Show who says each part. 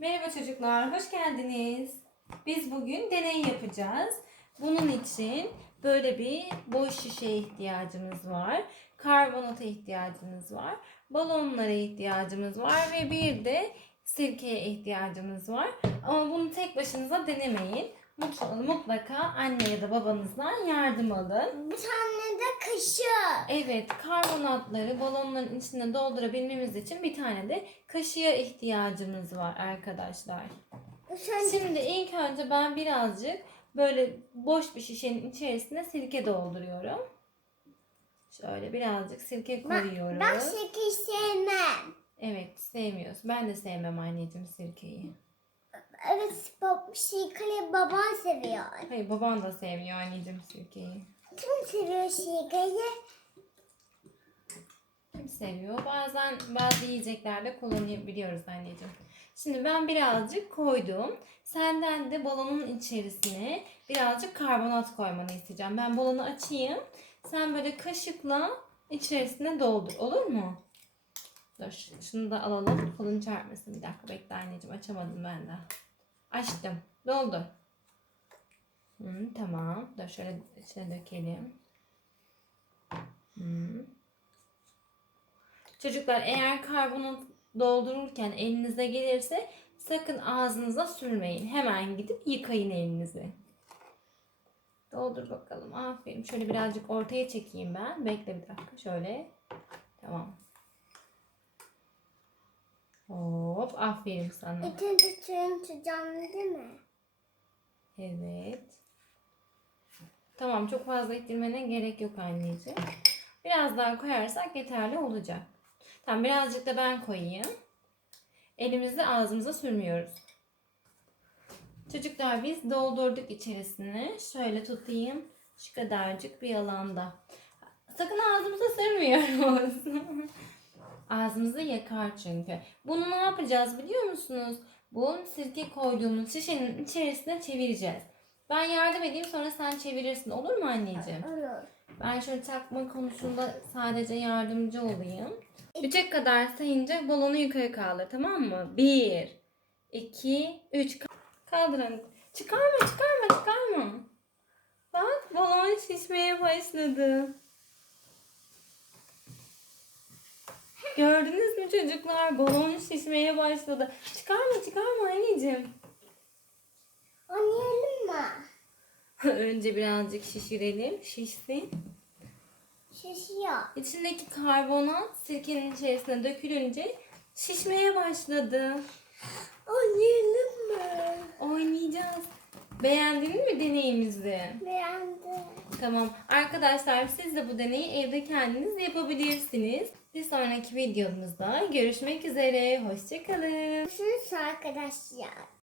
Speaker 1: Merhaba çocuklar, hoş geldiniz. Biz bugün deney yapacağız. Bunun için böyle bir boş şişeye ihtiyacımız var. Karbonata ihtiyacımız var. Balonlara ihtiyacımız var ve bir de sirkeye ihtiyacımız var. Ama bunu tek başınıza denemeyin. Mut- Mutlaka anne ya da babanızdan yardım alın.
Speaker 2: Bir tane kaşık.
Speaker 1: Evet, karbonatları balonların içine doldurabilmemiz için bir tane de kaşığa ihtiyacımız var arkadaşlar.
Speaker 2: Sen
Speaker 1: Şimdi ilk önce ben birazcık böyle boş bir şişenin içerisine sirke dolduruyorum. Şöyle birazcık sirke koyuyoruz.
Speaker 2: ben şeker sevmem.
Speaker 1: Evet, sevmiyorsun. Ben de sevmem anneciğim sirkeyi.
Speaker 2: Evet şekeri baban seviyor.
Speaker 1: Hayır, baban da sevmiyor anneciğim sirkeyi.
Speaker 2: Kim seviyor şekeri?
Speaker 1: Kim seviyor? Bazen bazı yiyeceklerde kullanabiliyoruz anneciğim. Şimdi ben birazcık koydum. Senden de balonun içerisine birazcık karbonat koymanı isteyeceğim. Ben balonu açayım. Sen böyle kaşıkla içerisine doldur. Olur mu? Dur şunu da alalım. Kolun çarpmasın. Bir dakika bekle anneciğim. Açamadım ben de. Açtım. Doldu. Hı, tamam. Dur şöyle içine dökelim. Hı. Çocuklar eğer karbonat doldururken elinize gelirse sakın ağzınıza sürmeyin. Hemen gidip yıkayın elinizi. Doldur bakalım. Aferin. Şöyle birazcık ortaya çekeyim ben. Bekle bir dakika. Şöyle. Tamam. Hop. Aferin sana.
Speaker 2: İkinci suyun sıcağını değil mi?
Speaker 1: Evet. Tamam çok fazla ittirmene gerek yok anneciğim. Biraz daha koyarsak yeterli olacak. Tamam birazcık da ben koyayım. Elimizi ağzımıza sürmüyoruz. Çocuklar biz doldurduk içerisine. Şöyle tutayım. Şu kadarcık bir alanda. Sakın ağzımıza sürmüyoruz. Ağzımızı yakar çünkü. Bunu ne yapacağız biliyor musunuz? Bu sirke koyduğumuz şişenin içerisine çevireceğiz. Ben yardım edeyim sonra sen çevirirsin. Olur mu anneciğim?
Speaker 2: Olur.
Speaker 1: Ben şöyle takma konusunda sadece yardımcı olayım. Üçe kadar sayınca balonu yukarı kaldır tamam mı? Bir, iki, üç. Kaldır anne. Çıkarma çıkarma çıkarma. Bak balon şişmeye başladı. Gördünüz mü çocuklar? Balon şişmeye başladı. Çıkarma çıkarma anneciğim.
Speaker 2: Oynayalım mı?
Speaker 1: Önce birazcık şişirelim. Şişsin.
Speaker 2: Şişiyor.
Speaker 1: İçindeki karbonat sirkenin içerisine dökülünce şişmeye başladı.
Speaker 2: Oynayalım mı?
Speaker 1: Oynayacağız. Beğendin mi deneyimizi?
Speaker 2: Beğendim.
Speaker 1: Tamam. Arkadaşlar siz de bu deneyi evde kendiniz yapabilirsiniz. Bir sonraki videomuzda görüşmek üzere. Hoşçakalın.
Speaker 2: Görüşürüz arkadaşlar.